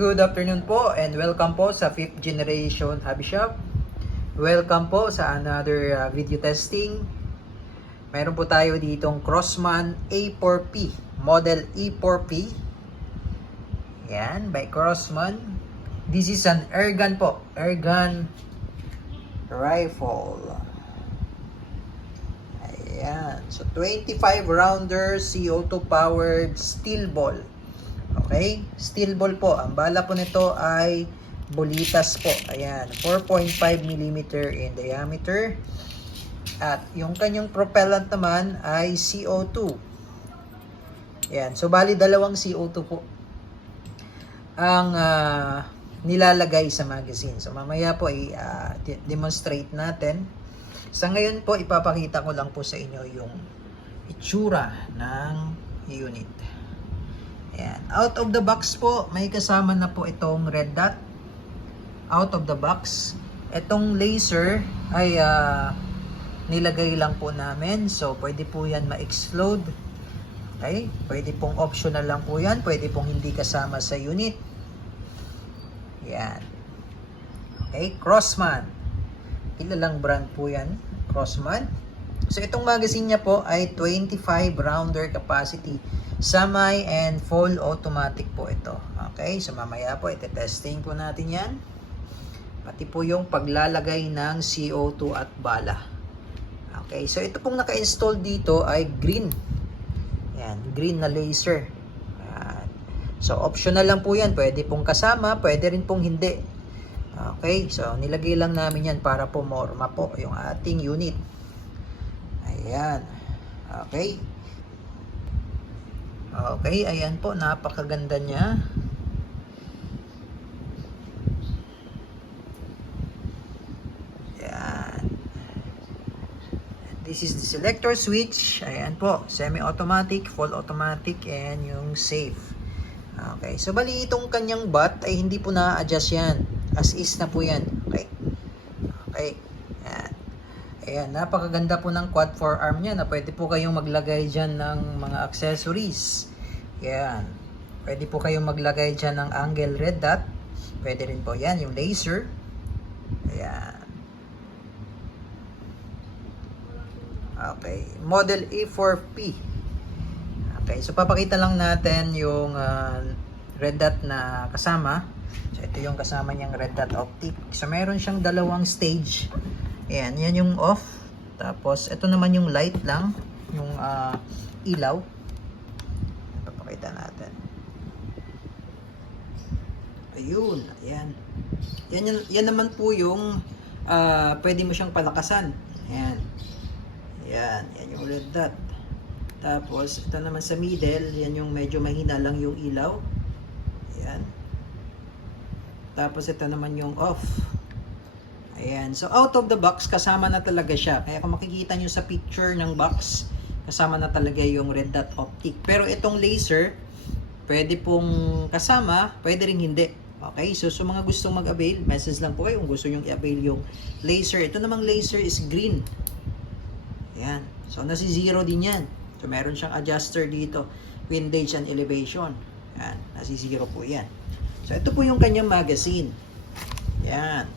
Good afternoon po and welcome po sa 5th generation hobby shop. Welcome po sa another video testing. Meron po tayo ditong Crossman A4P, model E4P. Yan, by Crossman. This is an airgun po, airgun rifle. Ayan, so 25 rounder CO2 powered steel ball. Okay, steel ball po. Ang bala po nito ay bolitas po. Ayan, 4.5 mm in diameter. At yung kanyang propellant naman ay CO2. Ayan, so bali dalawang CO2 po ang nilalagay sa magazine. So mamaya po i-demonstrate natin. Sa ngayon po, ipapakita ko lang po sa inyo yung itsura ng unit. Ayan. Out of the box po, may kasama na po itong red dot. Out of the box. Itong laser ay nilagay lang po namin. So, pwede po yan ma-explode. Okay? Pwede pong optional lang po yan. Pwede pong hindi kasama sa unit. Yan. Okay? Crossman. Kilalang brand po yan. Crossman. So, itong magazine niya po ay 25 rounder capacity. Semi and full automatic po ito. Okay, so mamaya po ite-testing po natin yan. Pati po yung paglalagay ng CO2 at bala. Okay, so ito pong naka-install dito ay green. Yan, green na laser. Yan. So optional lang po yan. Pwede pong kasama, pwede rin pong hindi. Okay, so nilagay lang namin yan para pumorma po yung ating unit. Ayan. Okay. Okay, ayan po, napakaganda niya. Ayan. This is the selector switch. Ayan po, semi-automatic, full automatic, and yung safe. Okay, so bali itong kanyang butt ay hindi po na-adjust yan. As is na po yan. Okay. Okay. Ayan. Ayan, napakaganda po ng quad forearm niya na pwede po kayong maglagay dyan ng mga accessories. Ayan. Pwede po kayong maglagay dyan ng angle red dot. Pwede rin po yan, yung laser. Ayan. Okay. Model A4P. Okay, so papakita lang natin yung red dot na kasama. So ito yung kasama niyang red dot optic. So meron siyang dalawang stage. Ayan, yan yung off. Tapos, ito naman yung light lang. Yung ilaw. Papakita natin. Ayun, ayan. Yan naman po yung pwede mo siyang palakasan. Ayan. Ayan, yan yung red dot. Tapos, ito naman sa middle, yan yung medyo mahina lang yung ilaw. Ayan. Tapos, ito naman yung off. Ayan. So, out of the box, kasama na talaga siya. Kaya kung makikita nyo sa picture ng box, kasama na talaga yung red dot optic. Pero itong laser, pwede pong kasama, pwede rin hindi. Okay? So, sa mga gustong mag-avail, message lang po kayo kung gusto nyo i-avail yung laser. Ito namang laser is green. Ayan. So, nasi zero din yan. So, meron siyang adjuster dito. Windage and elevation. Ayan. Nasi zero po yan. So, ito po yung kanyang magazine. Ayan.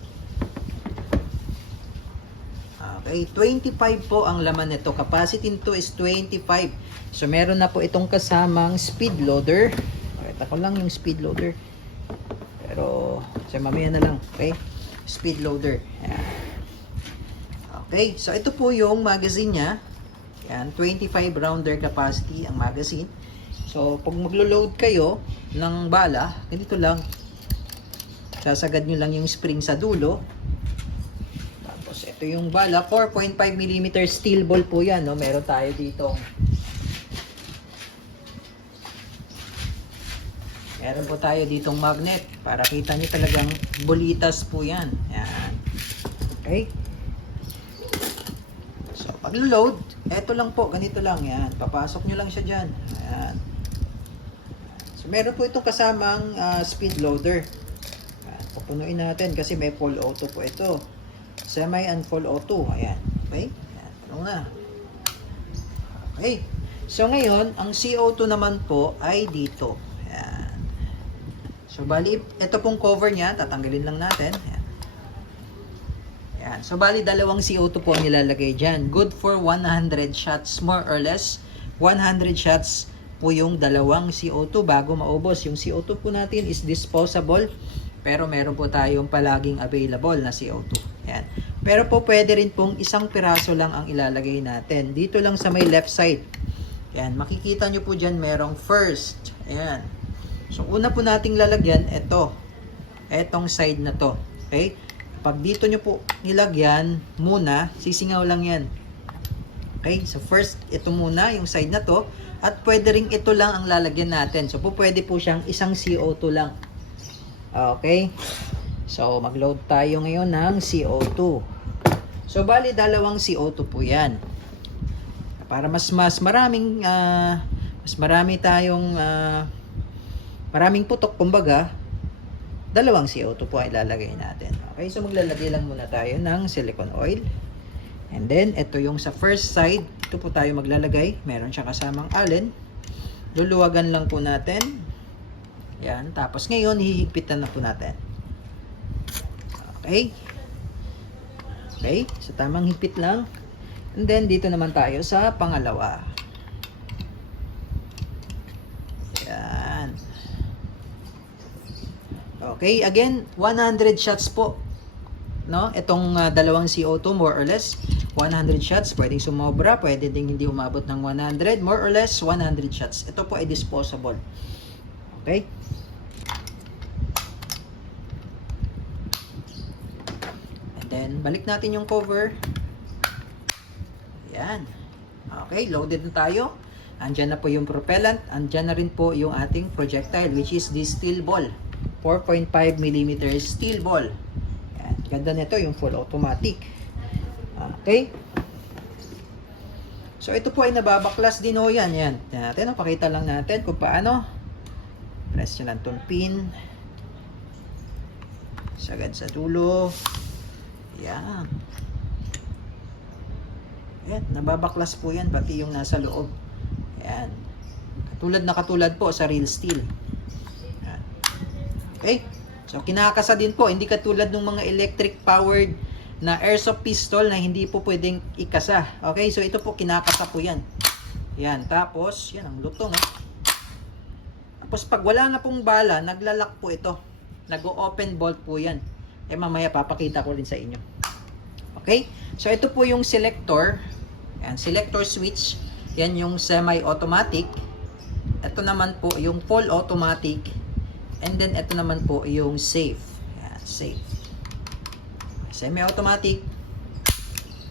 Okay, 25 po ang laman nito. Capacity nito is 25. So, meron na po itong kasamang speed loader. Pakita ko lang yung speed loader. Pero, so mamaya na lang. Okay? Speed loader. Ayan. Okay, so ito po yung magazine niya. Ayan, 25 rounder capacity ang magazine. So, pag maglo-load kayo ng bala, ganito lang. Sasagad nyo lang yung spring sa dulo. Ito yung bala, 4.5 mm steel ball po yan, no? Meron tayo dito. Meron po tayo ditong magnet para kita nyo talagang bolitas po yan. Yan. Okay? So, pag-load, eto lang po, ganito lang. Yan. Papasok nyo lang siya dyan. Yan. So, meron po itong kasamang speed loader. Yan. Pupunuin natin kasi may full auto po ito. Semi and full auto. Ayan. Okay? Ayan. Ano nga? Okay. So, ngayon, ang CO2 naman po ay dito. Ayan. So, bali, ito pong cover niya, tatanggalin lang natin. Ayan. Ayan. So, bali, dalawang CO2 po ang nilalagay dyan. Good for 100 shots, more or less. 100 shots po yung dalawang CO2 bago maubos. Yung CO2 po natin is disposable, pero meron po tayong palaging available na CO2. Ayan. Pero po, pwede rin pong isang piraso lang ang ilalagay natin. Dito lang sa may left side. Ayan. Makikita nyo po dyan, merong first. Ayan. So, una po nating lalagyan, etong side na to. Okay? Pag dito nyo po nilagyan, muna, sisingaw lang yan. Okay? So, first, ito muna, yung side na to. At pwede rin ito lang ang lalagyan natin. So, pwede po siyang isang CO2 lang. Okay? So, mag-load tayo ngayon ng CO2. So, bali, dalawang CO2 po yan. Para mas marami tayong maraming putok, kumbaga, dalawang CO2 po ay ilalagay natin. Okay, so maglalagay lang muna tayo ng silicone oil. And then, ito yung sa first side. Ito po tayo maglalagay. Meron siya kasamang allen. Luluwagan lang po natin. Yan. Tapos ngayon, hihigpitan na po natin. Okay. Okay, so tamang higpit lang. And then, dito naman tayo sa pangalawa. Okay, again, 100 shots po. No? Itong dalawang CO2, more or less, 100 shots. Pwedeng sumobra, pwede ding hindi umabot ng 100. More or less, 100 shots. Ito po ay disposable. Okay? And then, balik natin yung cover. Ayan. Okay, loaded na tayo. Andyan na po yung propellant. Andyan na rin po yung ating projectile, which is the steel ball. 4.5mm steel ball. Ayan. Ganda nito, yung full automatic. Okay. So, ito po ay nababaklas din o yan. Yan. Natin, pakita lang natin kung paano. Press nyo lang itong pin. Sagad sa dulo. Yan. Ayan. Nababaklas po yan, pati yung nasa loob. Ayan. Katulad po sa real steel. Okay? So, kinakasa din po. Hindi katulad ng mga electric powered na airsoft pistol na hindi po pwedeng ikasa. Okay? So, ito po, kinakasa po yan. Yan. Tapos, yan ang lutong. Tapos, pag wala na pong bala, naglalak po ito. Nag-open bolt po yan. Mamaya papakita ko rin sa inyo. Okay? So, ito po yung selector. Yan. Selector switch. Yan yung semi-automatic. Ito naman po yung full automatic. And then, ito naman po yung safe. Yan, safe. Semi-automatic.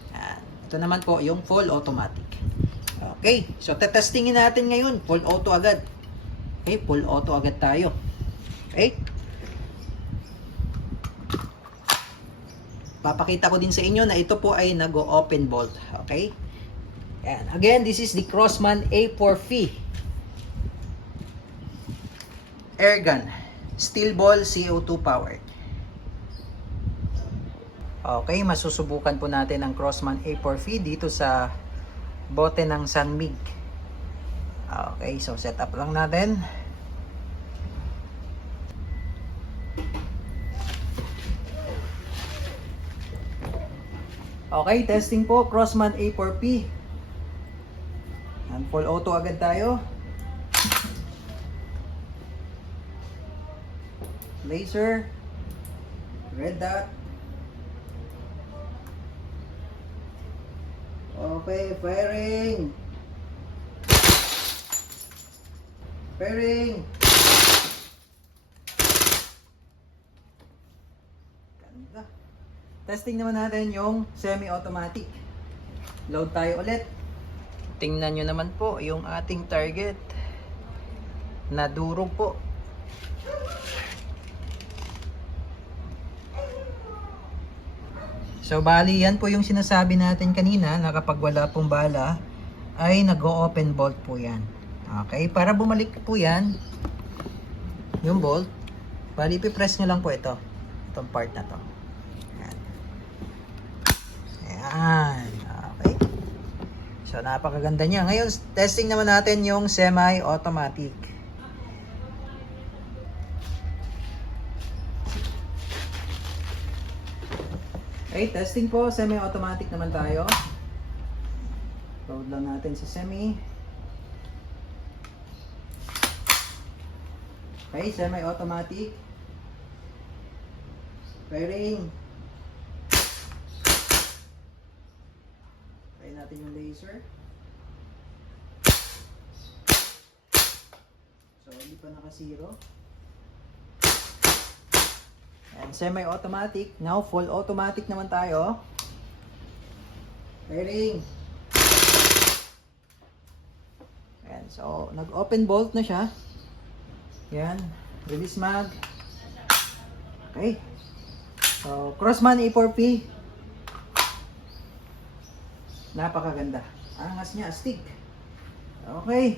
Yan. Ito naman po yung full automatic. Okay. So, tetestingin natin ngayon. Full auto agad. Okay. Full auto agad tayo. Okay. Papakita ko din sa inyo na ito po ay nag-open bolt. Okay. Yan. Again, this is the Crosman A4V. Airgun. Steel ball CO2 powered. Okay, masusubukan po natin ang Crosman A4V dito sa bote ng San Mig. Okay, so set up lang natin. Okay, testing po Crosman A4V. Full auto agad tayo. Laser, red dot. Okay, firing. Firing. Ganda. Testing naman natin yung semi-automatic. Load tayo ulit. Tingnan nyo naman po yung ating target. Nadurog po. So, bali, yan po yung sinasabi natin kanina na kapag wala pong bala, ay nag-o-open bolt po yan. Okay, para bumalik po yan, yung bolt, bali, ipipress nyo lang po ito. Itong part na to. Ayan. Ayan. Okay. So, napakaganda niya. Ngayon, testing naman natin yung semi-automatic. Okay, testing po. Semi-automatic naman tayo. Load lang natin sa semi. Okay, semi-automatic. Firing. Try natin yung laser. So, hindi pa naka-zero. And semi-automatic. Now, full automatic naman tayo. Firing. Ayan, so, nag-open bolt na siya. Yan. Release mag. Okay. So, Crossman A4P. Napakaganda. Angas niya, astig. Okay.